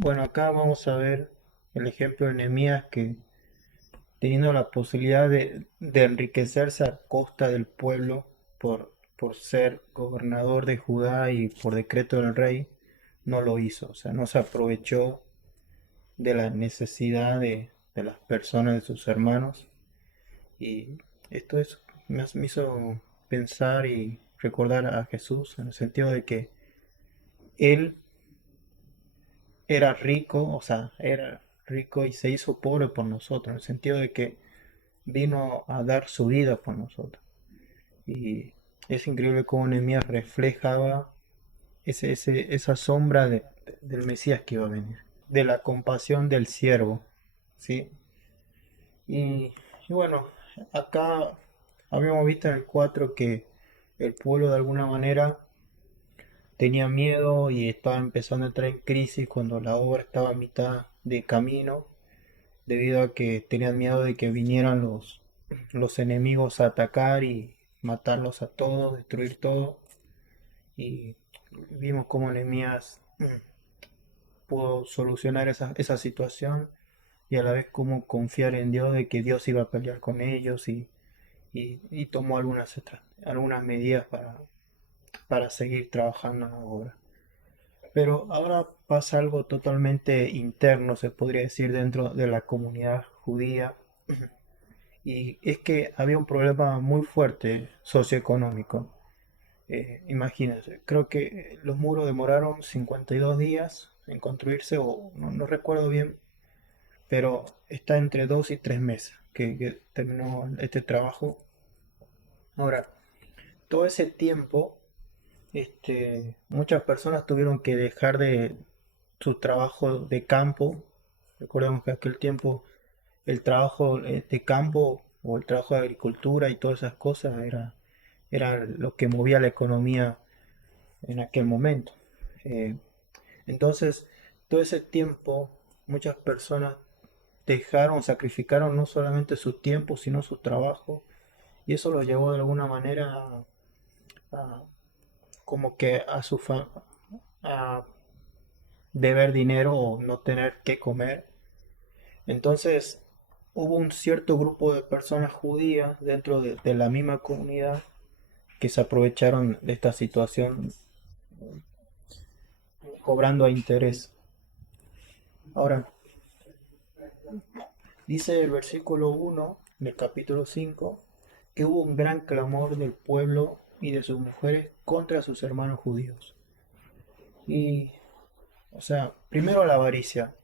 Bueno, acá vamos a ver el ejemplo de Nehemías que teniendo la posibilidad de enriquecerse a costa del pueblo por ser gobernador de Judá y por decreto del rey, no lo hizo. O sea, no se aprovechó de la necesidad de las personas, de sus hermanos. Y esto me hizo pensar y recordar a Jesús en el sentido de que él era rico, o sea, era rico y se hizo pobre por nosotros, en el sentido de que vino a dar su vida por nosotros. Y es increíble cómo Nehemías reflejaba esa sombra del Mesías que iba a venir, de la compasión del siervo, ¿sí? Y bueno, acá habíamos visto en el 4 que el pueblo de alguna manera tenía miedo y estaba empezando a entrar en crisis cuando la obra estaba a mitad de camino debido a que tenían miedo de que vinieran los enemigos a atacar y matarlos a todos, destruir todo. Y vimos cómo Nehemías pudo solucionar esa situación y a la vez cómo confiar en Dios de que Dios iba a pelear con ellos y tomó algunas medidas para seguir trabajando en la obra. Pero ahora pasa algo totalmente interno, se podría decir, dentro de la comunidad judía. Y es que había un problema muy fuerte socioeconómico. Imagínense, creo que los muros demoraron 52 días en construirse, o no recuerdo bien, pero está entre 2 y 3 meses que terminó este trabajo. Ahora, todo ese tiempo, muchas personas tuvieron que dejar de su trabajo de campo. Recordemos que aquel tiempo el trabajo de campo o el trabajo de agricultura y todas esas cosas era lo que movía la economía en aquel momento. Eh, entonces, todo ese tiempo, muchas personas dejaron, sacrificaron no solamente su tiempo, sino su trabajo, y eso los llevó de alguna manera a- como que a deber dinero o no tener que comer. Entonces, hubo un cierto grupo de personas judías dentro de la misma comunidad que se aprovecharon de esta situación cobrando a interés. Ahora, dice el versículo 1 del capítulo 5 que hubo un gran clamor del pueblo y de sus mujeres contra sus hermanos judíos. Y, o sea, primero la avaricia.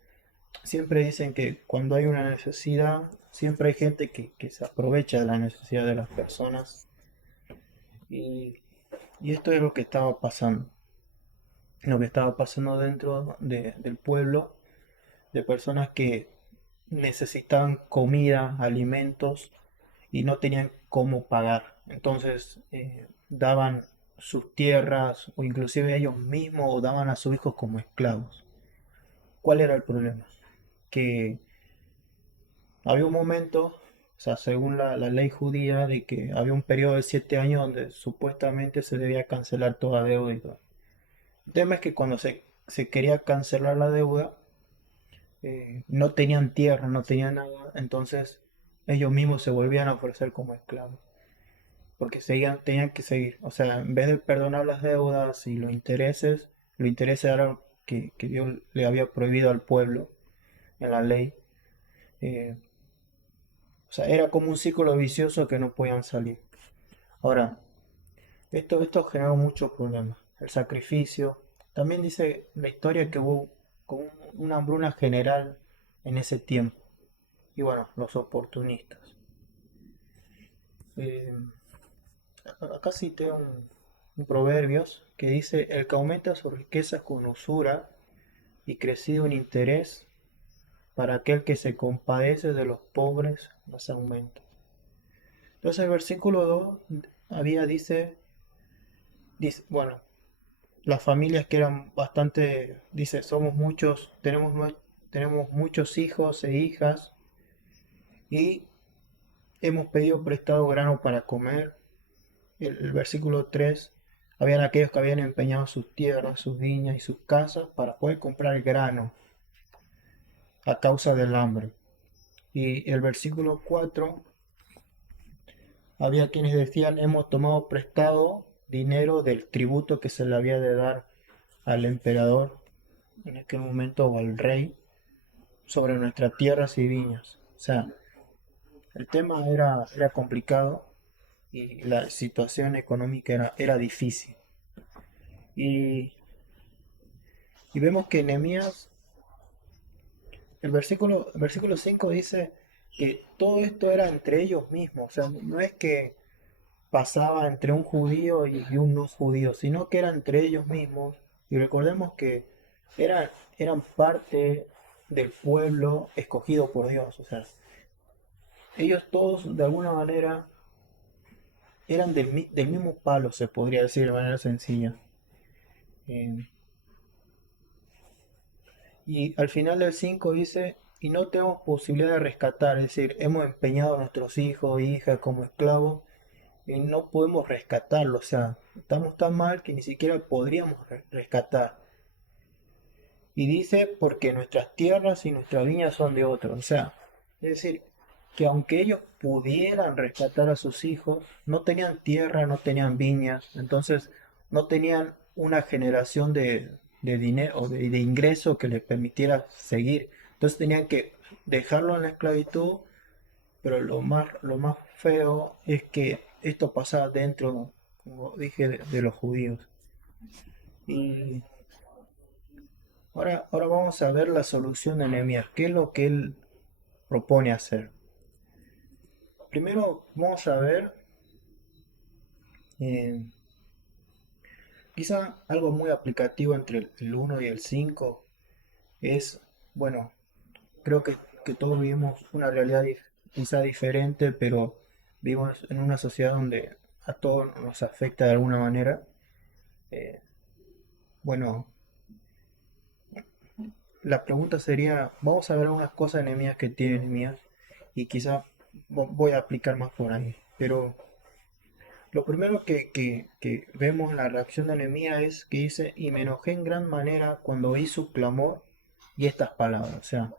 Siempre dicen que cuando hay una necesidad, siempre hay gente que se aprovecha de la necesidad de las personas. Y, y esto es lo que estaba pasando. Lo que estaba pasando dentro del pueblo, de personas que necesitaban comida, alimentos y no tenían cómo pagar. Entonces daban sus tierras o inclusive ellos mismos o daban a sus hijos como esclavos. ¿Cuál era el problema? Que había un momento, o sea, según la ley judía, de que había un periodo de 7 años donde supuestamente se debía cancelar toda deuda y todo. El tema es que cuando se quería cancelar la deuda, no tenían tierra, no tenían nada, entonces ellos mismos se volvían a ofrecer como esclavos, porque tenían que seguir, o sea, en vez de perdonar las deudas y los intereses eran que Dios le había prohibido al pueblo en la ley. eh, o sea, era como un círculo vicioso que no podían salir. Ahora, esto generó muchos problemas, el sacrificio. También dice la historia que hubo como una hambruna general en ese tiempo. Y bueno, los oportunistas. Eh, Acá cité un proverbios que dice, el que aumenta sus riquezas con usura y crecido en interés, para aquel que se compadece de los pobres, más aumenta. Entonces el versículo 2 bueno, las familias que eran bastante, dice, somos muchos, tenemos muchos hijos e hijas y hemos pedido prestado grano para comer. El versículo 3 habían aquellos que habían empeñado sus tierras, sus viñas y sus casas para poder comprar grano. a causa del hambre. Y el versículo 4, había quienes decían, hemos tomado prestado dinero del tributo que se le había de dar al emperador en aquel momento o al rey sobre nuestras tierras y viñas. O sea, el tema era complicado y la situación económica era difícil. Y, y vemos que Nehemías, el versículo 5 dice que todo esto era entre ellos mismos. O sea, no es que pasaba entre un judío y un no judío, sino que era entre ellos mismos. Y recordemos que eran, eran parte del pueblo escogido por Dios. O sea, ellos todos de alguna manera eran del mismo palo, se podría decir de manera sencilla. Eh, y al final del 5 dice, y no tenemos posibilidad de rescatar, es decir, hemos empeñado a nuestros hijos e hijas como esclavos y no podemos rescatarlos, o sea, estamos tan mal que ni siquiera podríamos rescatar. Y dice, porque nuestras tierras y nuestras viñas son de otros, o sea, es decir, que aunque ellos pudieran rescatar a sus hijos, no tenían tierra, no tenían viñas, entonces no tenían una generación de dinero o de ingreso que les permitiera seguir. Entonces tenían que dejarlo en la esclavitud, pero lo más feo es que esto pasaba dentro, como dije, de los judíos. Y ahora vamos a ver la solución de Nehemías. ¿Qué es lo que él propone hacer? Primero vamos a ver eh, quizá algo muy aplicativo entre el 1 y el 5 es, bueno, creo que todos vivimos una realidad quizá diferente, pero vivimos en una sociedad donde a todos nos afecta de alguna manera. Eh, bueno, la pregunta sería, vamos a ver algunas cosas enemigas que tiene Nehemías y quizá voy a aplicar más por ahí. Pero lo primero que vemos en la reacción de Nehemías es que dice, y me enojé en gran manera cuando oí su clamor y estas palabras. O sea,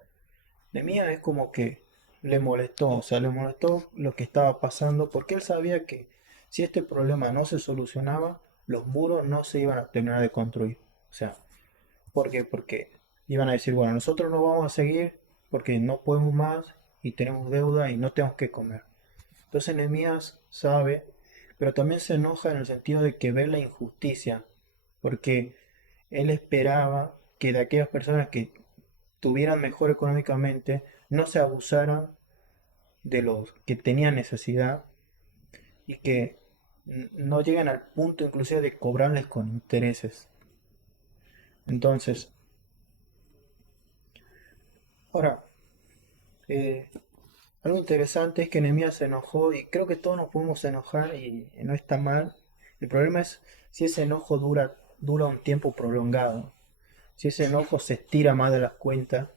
Nehemías es como que le molestó, o sea, le molestó lo que estaba pasando porque él sabía que si este problema no se solucionaba, los muros no se iban a terminar de construir. O sea, ¿por qué? Porque iban a decir, bueno, nosotros no vamos a seguir porque no podemos más y tenemos deuda y no tenemos que comer. Entonces Nehemías sabe, pero también se enoja en el sentido de que ve la injusticia, porque él esperaba que de aquellas personas que tuvieran mejor económicamente no se abusaran de los que tenían necesidad y que no lleguen al punto inclusive de cobrarles con intereses. Entonces, ahora, eh, algo interesante es que Nehemías se enojó y creo que todos nos podemos enojar y no está mal. El problema es si ese enojo dura un tiempo prolongado, si ese enojo se estira más de la cuenta,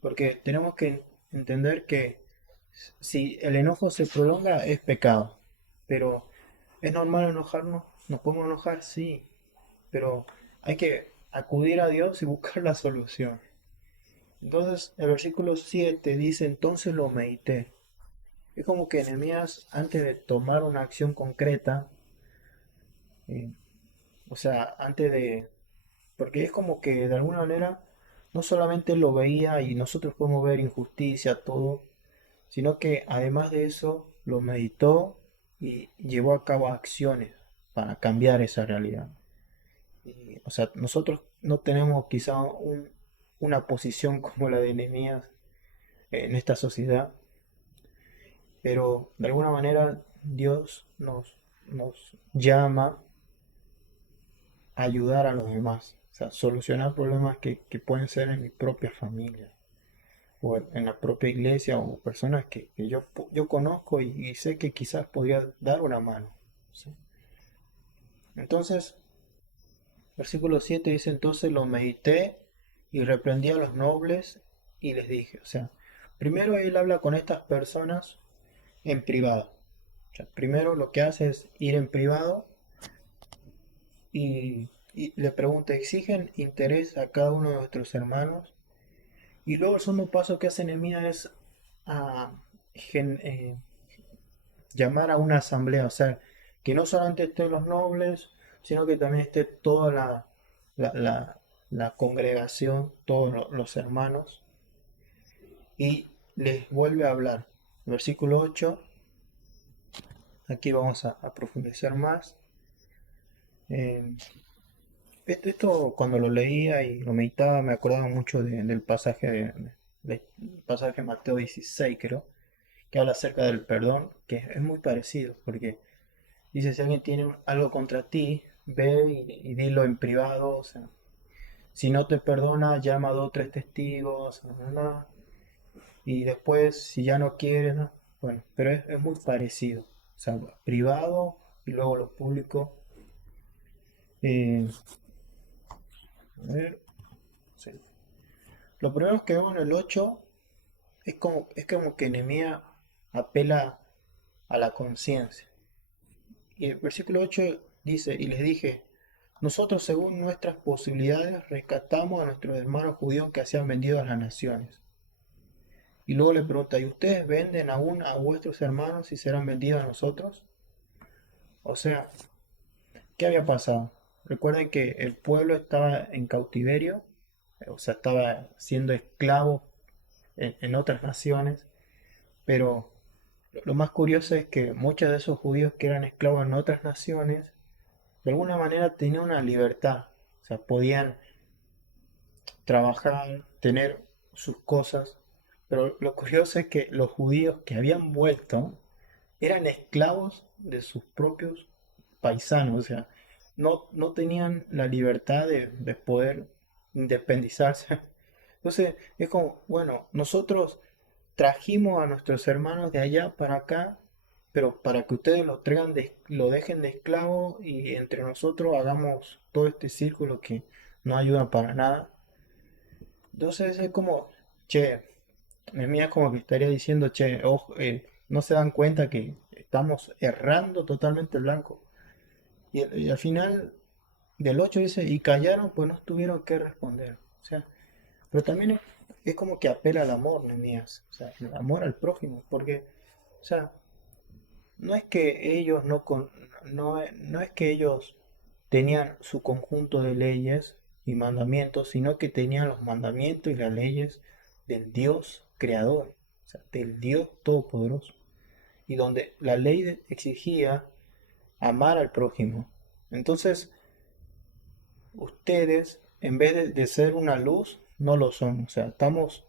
porque tenemos que entender que si el enojo se prolonga es pecado, pero es normal enojarnos, nos podemos enojar, sí, pero hay que acudir a Dios y buscar la solución. Entonces el versículo 7 dice, entonces lo medité. Es como que Nehemías, antes de tomar una acción concreta, eh, o sea, antes de... Porque es como que de alguna manera no solamente lo veía y nosotros podemos ver injusticia, todo, sino que además de eso lo meditó y llevó a cabo acciones para cambiar esa realidad. O sea, nosotros no tenemos quizá una posición como la de Nehemías en esta sociedad, pero de alguna manera Dios nos llama a ayudar a los demás, o sea, solucionar problemas que pueden ser en mi propia familia o en la propia iglesia o personas que yo conozco y sé que quizás podría dar una mano. ¿Sí? Entonces, versículo 7 dice, entonces lo medité y reprendí a los nobles y les dije, o sea, primero él habla con estas personas en privado. O sea, primero lo que hace es ir en privado y le pregunta, ¿exigen interés a cada uno de nuestros hermanos? Y luego el segundo paso que hace Nehemías es a gen- eh, llamar a una asamblea, o sea, que no solamente estén los nobles, sino que también esté toda la, la- la congregación, todos los hermanos, y les vuelve a hablar. Versículo 8, aquí vamos a profundizar más. Eh, esto cuando lo leía y lo meditaba me acordaba mucho del pasaje del pasaje de Mateo 16, creo, que habla acerca del perdón, que es muy parecido, porque dice, si alguien tiene algo contra ti, ve y dilo en privado, o sea, si no te perdona, llama a dos o tres testigos, ¿no? Y después, si ya no quieres, ¿no? Bueno, pero es muy parecido, o sea, privado y luego lo público. Eh, a ver, sí. Lo primero que veo en el 8 es como que Nehemías apela a la conciencia. Y el versículo 8 dice, y les dije, nosotros según nuestras posibilidades rescatamos a nuestros hermanos judíos que se han vendido a las naciones. Y luego le pregunta, ¿y ustedes venden aún a vuestros hermanos y serán vendidos a nosotros? O sea, ¿qué había pasado? Recuerden que el pueblo estaba en cautiverio, o sea, estaba siendo esclavo en otras naciones, pero lo más curioso es que muchos de esos judíos que eran esclavos en otras naciones, de alguna manera tenían una libertad, o sea, podían trabajar, tener sus cosas, pero lo curioso es que los judíos que habían vuelto eran esclavos de sus propios paisanos, o sea, no tenían la libertad de poder independizarse. Entonces es como, bueno, nosotros trajimos a nuestros hermanos de allá para acá, pero para que ustedes lo traigan lo dejen de esclavo y entre nosotros hagamos todo este círculo que no ayuda para nada. Entonces es como, che, es mía como que estaría diciendo, che, ojo, no se dan cuenta que estamos errando totalmente el blanco. Y al final del 8 dice, y callaron, pues no tuvieron que responder. O sea, pero también es como que apela al amor, Nehemías, o sea, el amor al prójimo, porque, o sea, no es que ellos no es que ellos tenían su conjunto de leyes y mandamientos, sino que tenían los mandamientos y las leyes del Dios creador, o sea, del Dios todopoderoso, y donde la ley exigía amar al prójimo. Entonces, ustedes, en vez de ser una luz, no lo son, o sea, estamos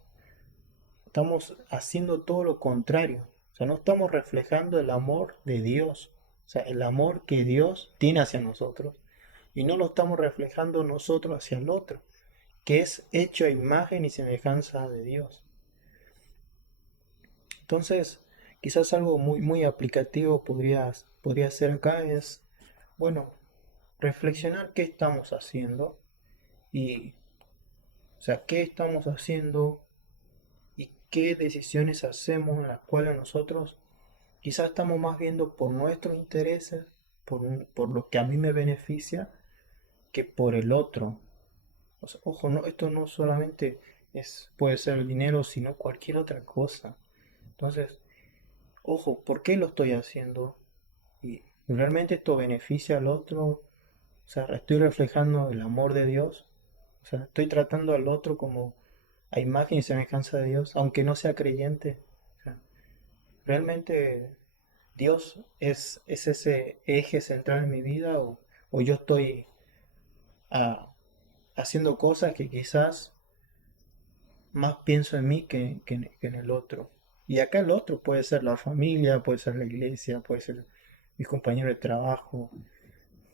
haciendo todo lo contrario. O sea, no estamos reflejando el amor de Dios. O sea, el amor que Dios tiene hacia nosotros. Y no lo estamos reflejando nosotros hacia el otro, que es hecho a imagen y semejanza de Dios. Entonces, quizás algo muy, muy aplicativo podría ser acá es, bueno, reflexionar qué estamos haciendo y, o sea, qué estamos haciendo y qué decisiones hacemos en las cuales nosotros quizás estamos más viendo por nuestros intereses, por lo que a mí me beneficia, que por el otro. O sea, ojo, no, esto no solamente puede ser el dinero, sino cualquier otra cosa. Entonces, ojo, ¿por qué lo estoy haciendo? ¿Y realmente esto beneficia al otro? O sea, estoy reflejando el amor de Dios. O sea, estoy tratando al otro como a imagen y semejanza de Dios, aunque no sea creyente. O sea, realmente Dios es ese eje central en mi vida o yo estoy ah, haciendo cosas que quizás más pienso en mí que en el otro. Y acá el otro puede ser la familia, puede ser la iglesia, puede ser mis compañeros de trabajo,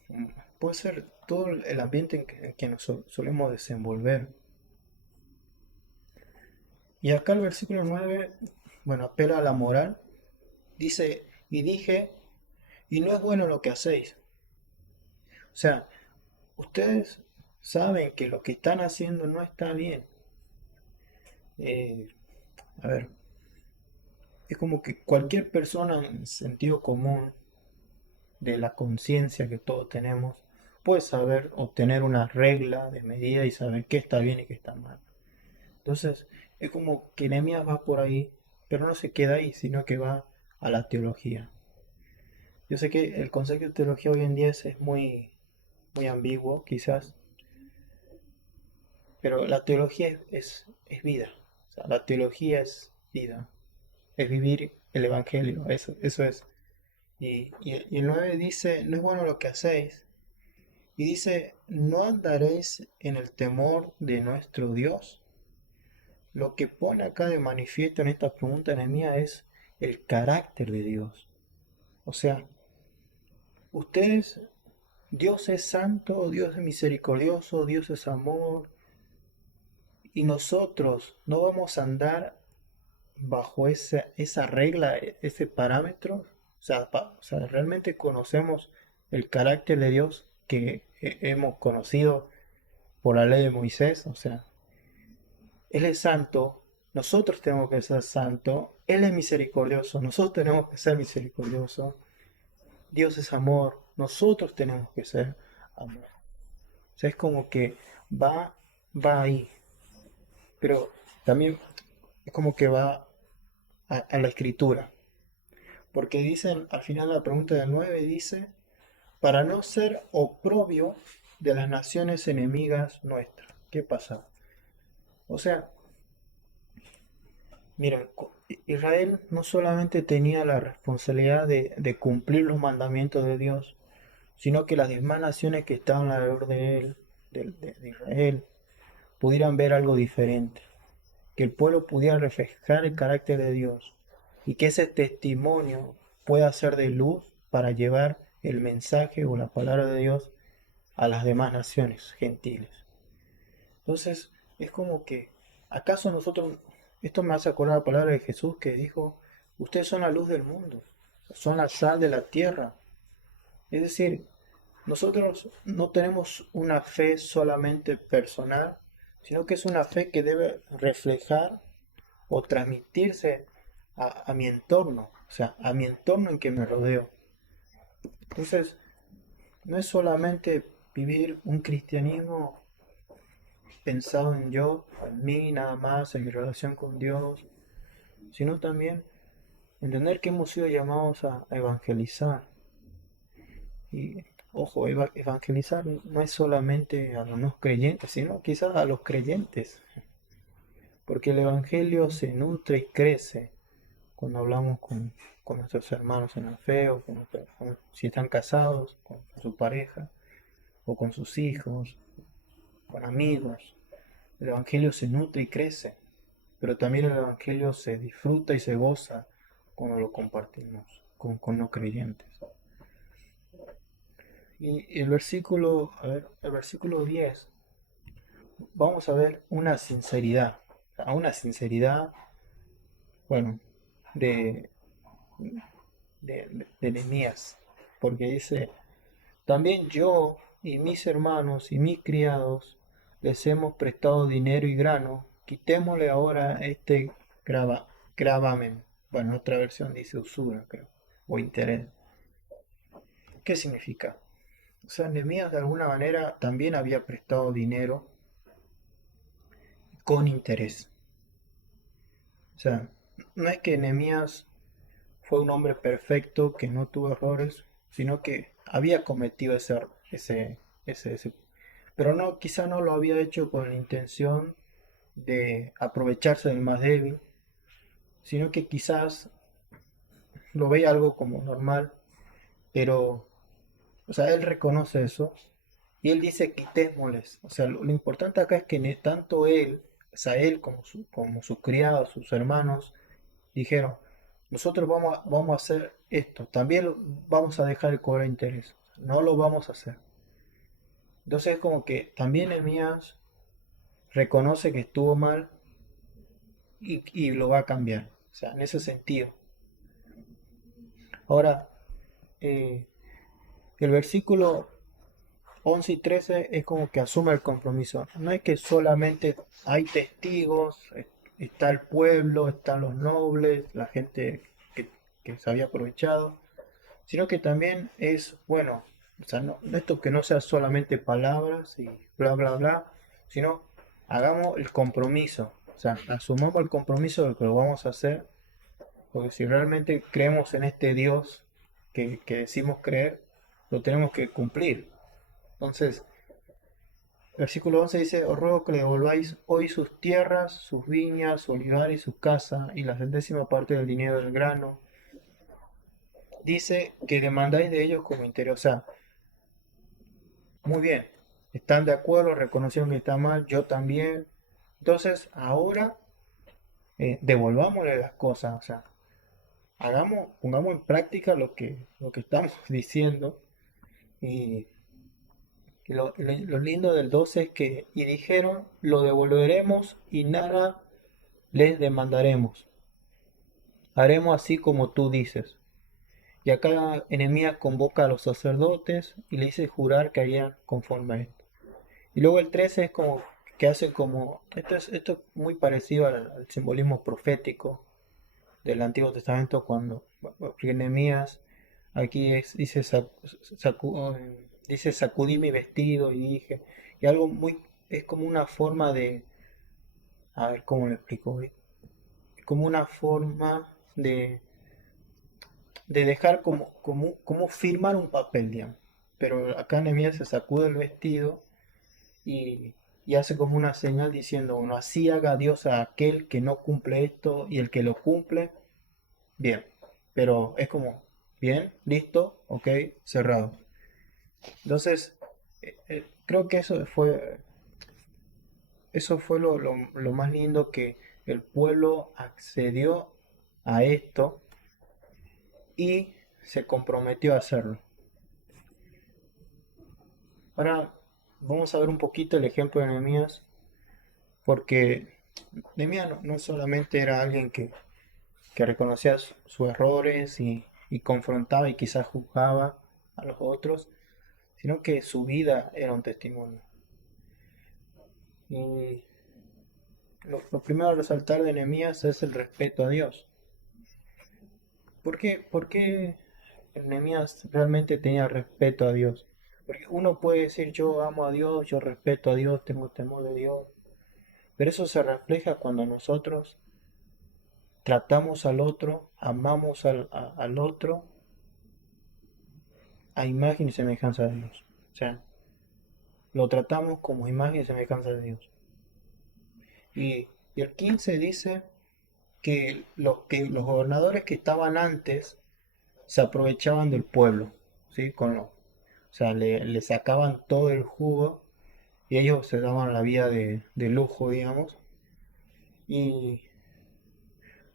mm, puede ser todo el ambiente en que nos solemos desenvolver. Y acá el versículo 9 bueno, apela a la moral, dice, y dije, y no es bueno lo que hacéis. O sea, ustedes saben que lo que están haciendo no está bien. Eh, a ver, es como que cualquier persona en sentido común de la conciencia que todos tenemos puede saber o tener una regla de medida y saber qué está bien y qué está mal. Entonces, es como que Nehemías va por ahí, pero no se queda ahí, sino que va a la teología. Yo sé que el concepto de teología hoy en día es muy ambiguo, quizás, pero la teología es vida. O sea, la teología es vida, es vivir el Evangelio, eso es. Y el 9 dice, no es bueno lo que hacéis. Y dice, no andaréis en el temor de nuestro Dios. Lo que pone acá de manifiesto en esta pregunta Nehemías es el carácter de Dios. O sea, ustedes, Dios es santo, Dios es misericordioso, Dios es amor, y nosotros no vamos a andar bajo esa regla, ese parámetro. O sea, realmente conocemos el carácter de Dios que hemos conocido por la ley de Moisés. O sea, Él es santo, nosotros tenemos que ser santos, Él es misericordioso, nosotros tenemos que ser misericordiosos, Dios es amor, nosotros tenemos que ser amor. O sea, es como que va, va ahí, pero también es como que va a la escritura. Porque dicen, al final la pregunta del 9 dice, para no ser oprobio de las naciones enemigas nuestras. ¿Qué pasa? O sea, miren, Israel no solamente tenía la responsabilidad de cumplir los mandamientos de Dios, sino que las demás naciones que estaban alrededor de él, de Israel, pudieran ver algo diferente, que el pueblo pudiera reflejar el carácter de Dios y que ese testimonio pueda ser de luz para llevar el mensaje o la palabra de Dios a las demás naciones gentiles. Entonces, es como que, ¿acaso nosotros, esto me hace acordar la palabra de Jesús que dijo, ustedes son la luz del mundo, son la sal de la tierra? Es decir, nosotros no tenemos una fe solamente personal, sino que es una fe que debe reflejar o transmitirse a mi entorno, o sea, a mi entorno en que me rodeo. Entonces, no es solamente vivir un cristianismo pensado en yo, en mí nada más, en mi relación con Dios, sino también entender que hemos sido llamados a evangelizar. Y ojo, evangelizar no es solamente a los no creyentes, sino quizás a los creyentes, porque el evangelio se nutre y crece cuando hablamos con nuestros hermanos en la fe, o si están casados, con su pareja, o con sus hijos, con amigos. El Evangelio se nutre y crece, pero también el Evangelio se disfruta y se goza cuando lo compartimos con no creyentes. Y el versículo, a ver, el versículo 10, vamos a ver una sinceridad, bueno, de, de Nehemías, porque dice, también yo y mis hermanos y mis criados les hemos prestado dinero y grano, quitémosle ahora este gravamen. Bueno, en otra versión dice usura, creo, o interés. ¿Qué significa? O sea, Nehemías de alguna manera también había prestado dinero con interés. O sea, no es que Nehemías fue un hombre perfecto que no tuvo errores, sino que había cometido ese, pero no, quizá no lo había hecho con la intención de aprovecharse del más débil, sino que quizás lo veía algo como normal, pero, o sea, él reconoce eso y él dice quitémosles. O sea, lo importante acá es que tanto él, o sea, él como sus criados, sus hermanos, dijeron, nosotros vamos a hacer esto, también vamos a dejar el cobrar interés, no lo vamos a hacer. Entonces es como que también Nehemías reconoce que estuvo mal y lo va a cambiar, o sea, en ese sentido. Ahora, eh, el versículo 11 y 13 es como que asume el compromiso. No es que solamente hay testigos, está el pueblo, están los nobles, la gente que se había aprovechado, sino que también es, bueno, o sea, esto que no sea solamente palabras y bla, bla, bla, sino hagamos el compromiso. O sea, asumamos el compromiso de que lo vamos a hacer, porque si realmente creemos en este Dios que decimos creer, lo tenemos que cumplir. Entonces, versículo 11 dice, os ruego que le devolváis hoy sus tierras, sus viñas, su olivar y su casa, y la centésima parte del dinero del grano. Dice que demandáis de ellos como interés. O sea, muy bien, están de acuerdo, reconocieron que está mal, yo también. Entonces, ahora devolvámosle las cosas. O sea, pongamos en práctica lo que estamos diciendo. Y lo lindo del 12 es que, y dijeron, lo devolveremos y nada les demandaremos. Haremos así como tú dices. Y acá Nehemías convoca a los sacerdotes y le dice jurar que harían conforme a esto. Y luego el 13 es como que hace como, esto es muy parecido al simbolismo profético del Antiguo Testamento cuando, porque Nehemías aquí dice, dice sacudí mi vestido y dije, y algo muy, es como una forma de, a ver cómo lo explico, es como una forma de dejar como firmar un papel, digamos. Pero acá Nehemías se sacude el vestido y, y hace como una señal diciendo, bueno, así haga Dios a aquel que no cumple esto y el que lo cumple, bien. Pero es como, bien, listo, ok, cerrado. Entonces, creo que eso fue lo más lindo que el pueblo accedió a esto y se comprometió a hacerlo. Ahora vamos a ver un poquito el ejemplo de Nehemías, porque Nehemías no solamente era alguien que reconocía sus errores y confrontaba y quizás juzgaba a los otros, sino que su vida era un testimonio. Y lo primero a resaltar de Nehemías es el respeto a Dios. ¿Por qué Nehemías realmente tenía respeto a Dios? Porque uno puede decir yo amo a Dios, yo respeto a Dios, tengo temor de Dios, pero eso se refleja cuando nosotros tratamos al otro, amamos al otro a imagen y semejanza de Dios. O sea, lo tratamos como imagen y semejanza de Dios. Y el 15 dice que los gobernadores que estaban antes se aprovechaban del pueblo, ¿sí? O sea, le sacaban todo el jugo y ellos se daban la vida de lujo, digamos. Y,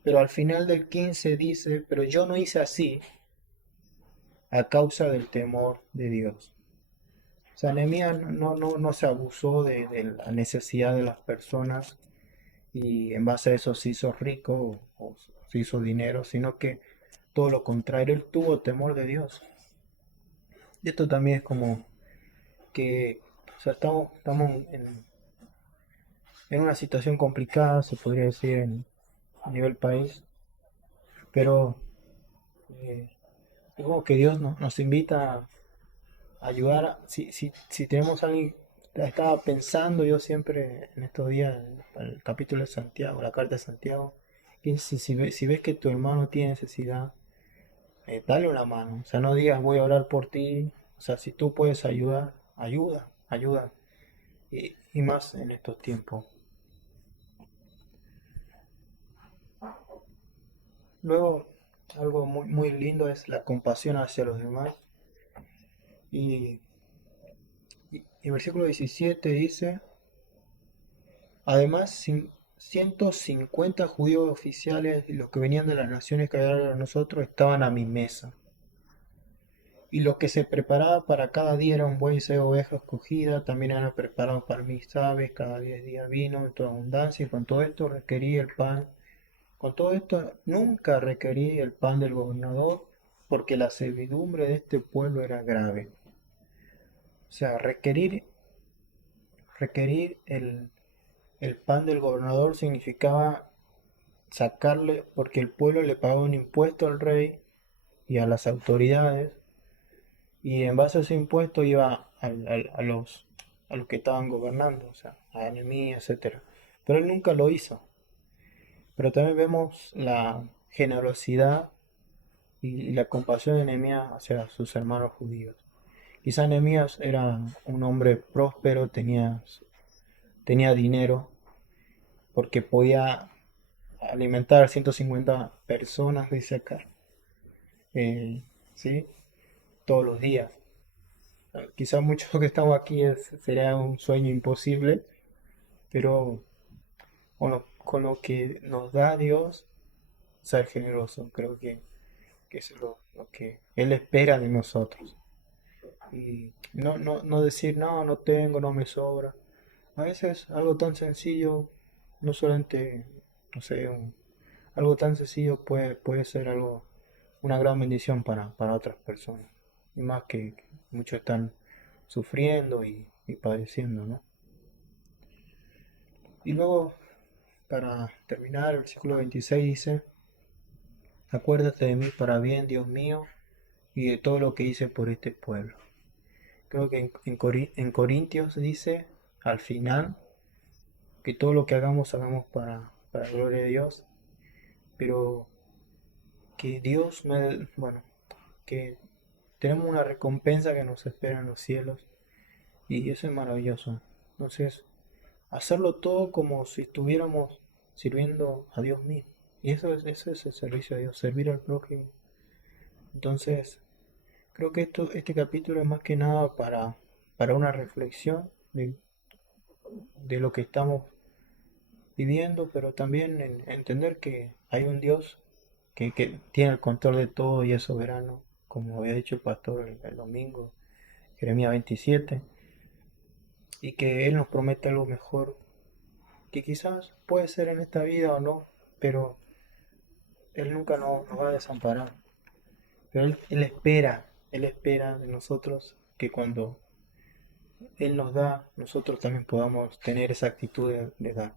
pero al final del 15 dice, pero yo no hice así a causa del temor de Dios. O sea, Nehemías no se abusó de la necesidad de las personas y en base a eso se hizo rico o se hizo dinero, sino que todo lo contrario, él tuvo temor de Dios. Y esto también es como que, o sea, estamos en una situación complicada, se podría decir, a nivel país, pero eh, es como que Dios nos invita a ayudar, si tenemos a alguien, estaba pensando yo siempre en estos días, en el capítulo de Santiago, la carta de Santiago, que dice, si ves que tu hermano tiene necesidad, dale una mano, o sea, no digas voy a orar por ti, o sea, si tú puedes ayudar, ayuda, y más en estos tiempos. Luego, algo muy lindo es la compasión hacia los demás, y, y versículo 17 dice, además, 150 judíos oficiales y los que venían de las naciones que habían a nosotros estaban a mi mesa. Y lo que se preparaba para cada día era un buey y 6 ovejas cogidas, también eran preparados para mis aves, cada 10 días vino en toda abundancia, y con todo esto requerí el pan. Con todo esto nunca requerí el pan del gobernador, porque la servidumbre de este pueblo era grave. O sea, requerir el pan del gobernador significaba sacarle, porque el pueblo le pagaba un impuesto al rey y a las autoridades, y en base a ese impuesto iba a los que estaban gobernando, o sea, a Nehemías, etcétera. Pero él nunca lo hizo. Pero también vemos la generosidad y la compasión de Nehemías hacia sus hermanos judíos. Quizá Nehemías era un hombre próspero, tenía dinero, porque podía alimentar a 150 personas, dice acá, ¿sí? Todos los días. Quizá muchos que estamos aquí sería un sueño imposible, pero con lo que nos da Dios, ser generoso, creo que eso es lo que Él espera de nosotros. Y no decir, no, no tengo, no me sobra. A veces algo tan sencillo, no solamente, no sé, algo tan sencillo puede ser algo, una gran bendición para otras personas. Y más que muchos están sufriendo y padeciendo, ¿no? Y luego, para terminar, el versículo 26 dice, acuérdate de mí para bien, Dios mío, y de todo lo que hice por este pueblo. Creo que en Corintios dice, al final, que todo lo que hagamos para la gloria de Dios, pero que Dios bueno, que tenemos una recompensa que nos espera en los cielos y eso es maravilloso. Entonces, hacerlo todo como si estuviéramos sirviendo a Dios mismo. Y eso es el servicio a Dios, servir al prójimo. Entonces, creo que este capítulo es más que nada para una reflexión de lo que estamos viviendo, pero también en entender que hay un Dios que tiene el control de todo y es soberano, como había dicho el pastor el domingo, Jeremías 27, y que Él nos promete algo mejor, que quizás puede ser en esta vida o no, pero Él nunca nos va a desamparar. Pero Él espera de nosotros que cuando Él nos da, nosotros también podamos tener esa actitud de dar.